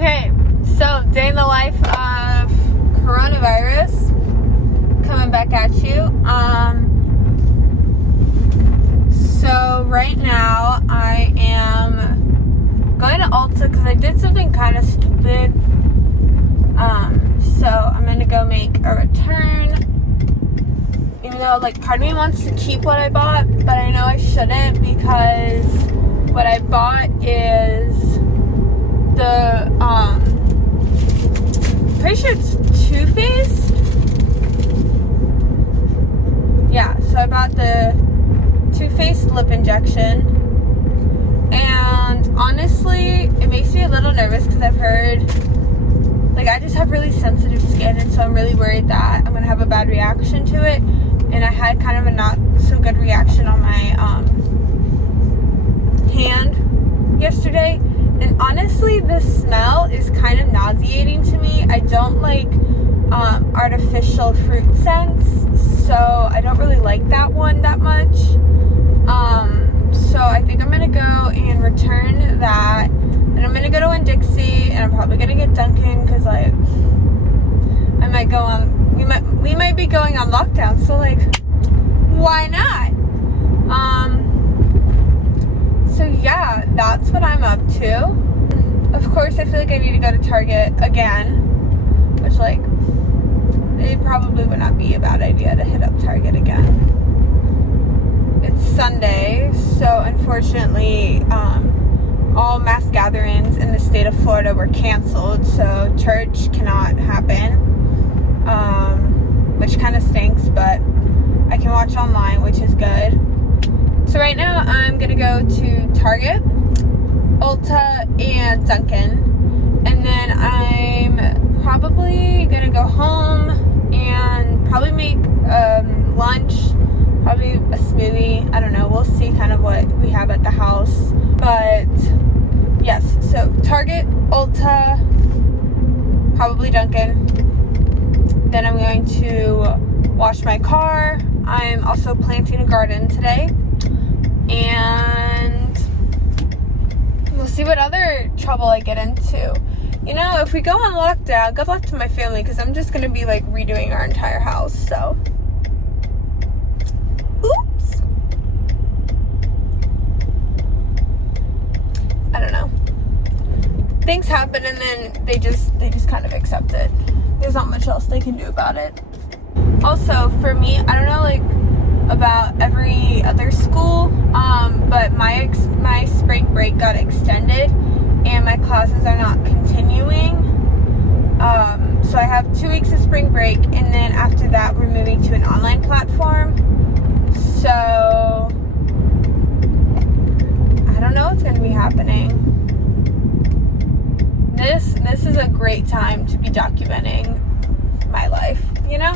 Okay, so day in the life of coronavirus coming back at you. So right now I am going to Ulta because I did something kind of stupid. So I'm going to go make a return. Even though, like, part of me wants to keep what I bought, but I know I shouldn't because what I bought is the, pretty sure it's Too Faced. Yeah, so I bought the Too Faced lip injection. And honestly, it makes me a little nervous because I've heard, like, I just have really sensitive skin, and so I'm really worried that I'm going to have a bad reaction to it. And I had kind of a not so good reaction on my hand yesterday. And honestly, the smell is kind of nauseating to me. I don't like artificial fruit scents, so I don't really like that one that much. So I think I'm going to go and return that. And I'm going to go to Winn-Dixie, and I'm probably going to get Dunkin' because, like, I might go on, we might be going on lockdown, so, like, why not? So yeah, that's what I'm up to. Of course, I feel like I need to go to Target again, which, like, it probably would not be a bad idea to hit up Target again. It's Sunday, so unfortunately, all mass gatherings in the state of Florida were canceled, so church cannot happen, which kind of stinks, but I can watch online, which is good. So right now, I'm going to go to Target, Ulta, and Dunkin', and then I'm probably going to go home and probably make lunch, probably a smoothie. I don't know, we'll see kind of what we have at the house, but yes, so Target, Ulta, probably Dunkin'. Then I'm going to wash my car. I'm also planting a garden today, and we'll see what other trouble I get into. You know, if we go on lockdown, good luck to my family, because I'm just going to be, like, redoing our entire house, so. Oops. I don't know. Things happen, and then they just kind of accept it. There's not much else they can do about it. Also, for me, I don't know, like, about every other school, but my spring break got extended, and my classes are not continuing. So I have 2 weeks of spring break, and then after that, we're moving to an online platform. So I don't know what's going to be happening. This is a great time to be documenting my life, you know?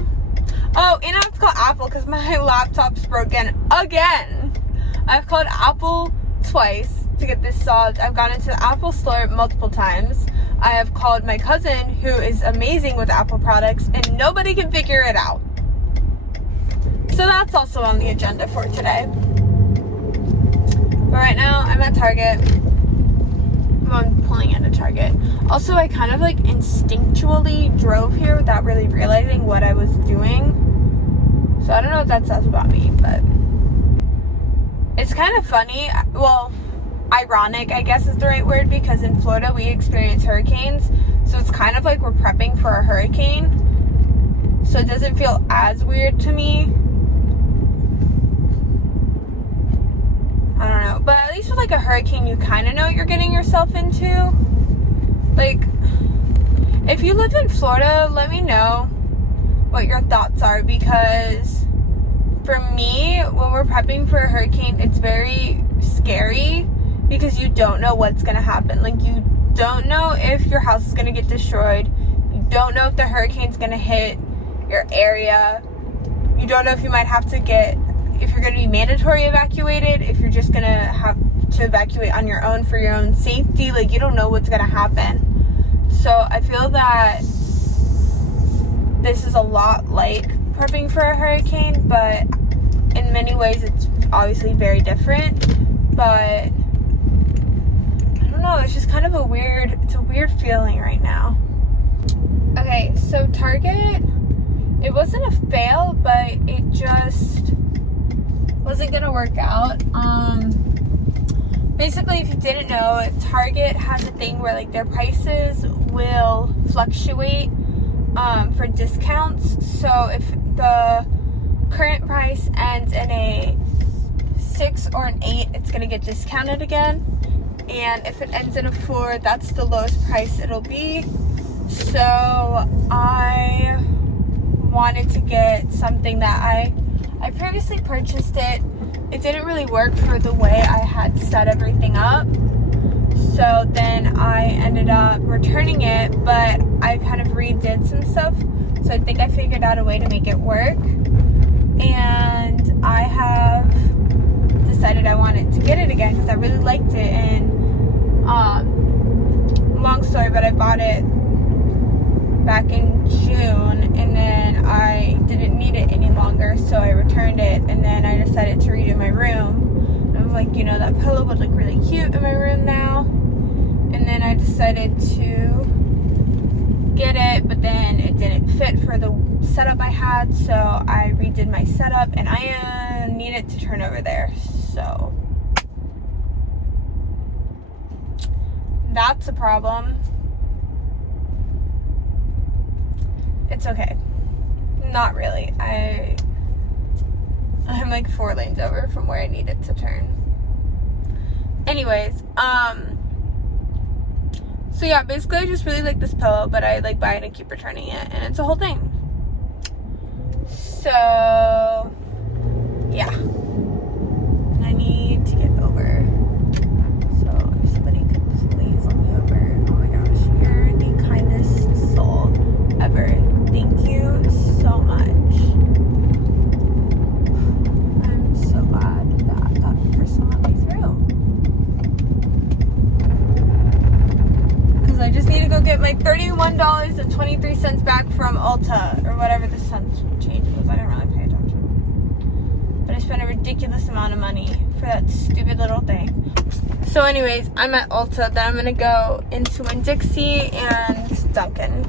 Oh, and I have to call Apple because my laptop's broken again. I've called Apple twice to get this solved. I've gone into the Apple store multiple times. I have called my cousin, who is amazing with Apple products, and nobody can figure it out. So that's also on the agenda for today. But right now, I'm at Target. I'm pulling into Target. Also, I kind of, like, instinctually drove here without really realizing what I was doing. So I don't know what that says about me, but it's kind of funny. Well, ironic, I guess is the right word, because in Florida we experience hurricanes. So it's kind of like we're prepping for a hurricane. So it doesn't feel as weird to me. I don't know. But at least with, like, a hurricane, you kind of know what you're getting yourself into. Like, if you live in Florida, let me know what your thoughts are, because for me, when we're prepping for a hurricane, it's very scary because you don't know what's going to happen. Like, you don't know if your house is going to get destroyed. You don't know if the hurricane's going to hit your area. You don't know if you might have to if you're going to be mandatory evacuated, if you're just going to have to evacuate on your own for your own safety. Like, you don't know what's going to happen. So I feel that this is a lot like prepping for a hurricane, but in many ways it's obviously very different. But I don't know, know, it's just kind of it's a weird feeling right now. Okay, so Target, it wasn't a fail, but it just wasn't gonna work out. Basically, if you didn't know, Target has a thing where like their prices will fluctuate for discounts. So if the current price ends in a 6 or an 8, it's gonna get discounted again. And if it ends in a 4, that's the lowest price it'll be. So I wanted to get something that I previously purchased it. It didn't really work for the way I had set everything up. So then I ended up returning it, but I kind of redid some stuff. So I think I figured out a way to make it work. And I have decided I wanted to get it again because I really liked it. And long story, but I bought it back in June, and then I didn't need it any longer, so I returned it. And then I decided to redo my room. And I was like, you know, that pillow would look really cute in my room now. And then I decided to get it, but then it didn't fit for the setup I had, so I redid my setup, and I needed to turn over there. So that's a problem. It's okay. Not really. I'm like 4 lanes over from where I needed to turn. Anyways, so yeah, basically I just really like this pillow, but I like buy it and keep returning it, and it's a whole thing. So yeah, I need to get over. So if somebody could please let me over. Oh my gosh, you're the kindest soul ever. Thank you so much. I'm so glad that that person let me through. Because I just need to go get my $31.23 back from Ulta, or whatever the sun change was. I didn't really pay attention. But I spent a ridiculous amount of money for that stupid little thing. So anyways, I'm at Ulta. Then I'm going to go into Winn-Dixie and Dunkin'.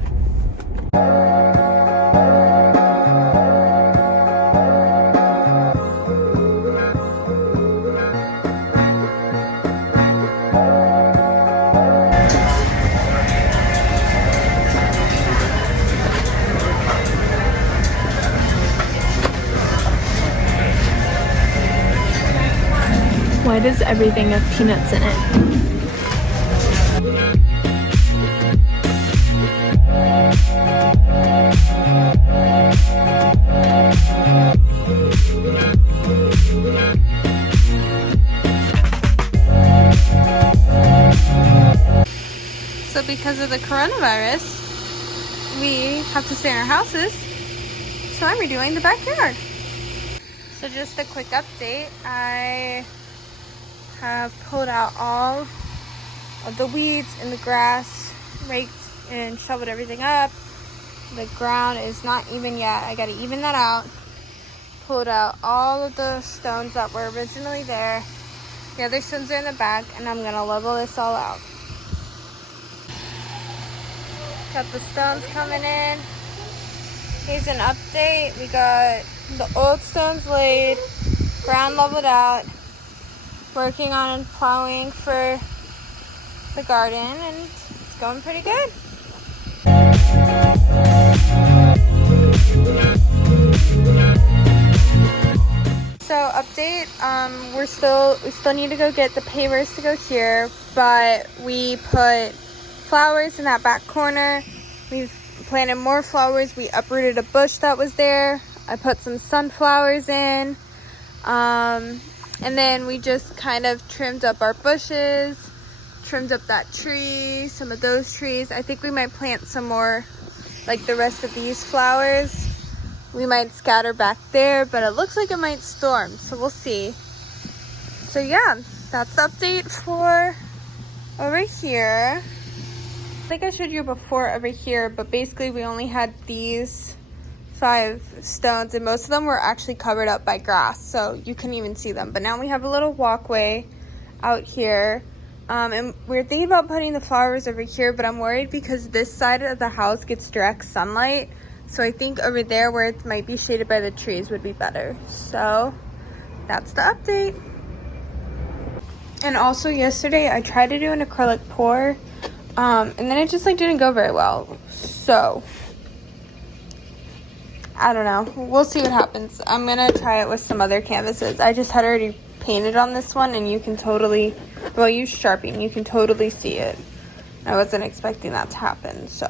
Why does everything have peanuts in it? So because of the coronavirus, we have to stay in our houses. So I'm redoing the backyard. So just a quick update. I have pulled out all of the weeds and the grass, raked and shoveled everything up. The ground is not even yet. I gotta even that out. Pulled out all of the stones that were originally there. The other stones are in the back, and I'm gonna level this all out. Got the stones coming in. Here's an update. We got the old stones laid, ground leveled out. Working on plowing for the garden, and it's going pretty good. So update, we still need to go get the pavers to go here, but we put flowers in that back corner. We've planted more flowers. We uprooted a bush that was there. I put some sunflowers in. And then we just kind of trimmed up our bushes, trimmed up that tree, some of those trees. I think we might plant some more, like the rest of these flowers. We might scatter back there, but it looks like it might storm, so we'll see. So yeah, that's the update for over here. I think I showed you before over here, but basically we only had these 5 stones, and most of them were actually covered up by grass, so you couldn't even see them. But now we have a little walkway out here. And we're thinking about putting the flowers over here, but I'm worried because this side of the house gets direct sunlight. So I think over there where it might be shaded by the trees would be better. So that's the update. And also yesterday I tried to do an acrylic pour, and then it just like didn't go very well. So I don't know. We'll see what happens. I'm gonna try it with some other canvases. I just had already painted on this one, and you can totally, well, use Sharpie, and you can totally see it. I wasn't expecting that to happen, so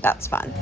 that's fun.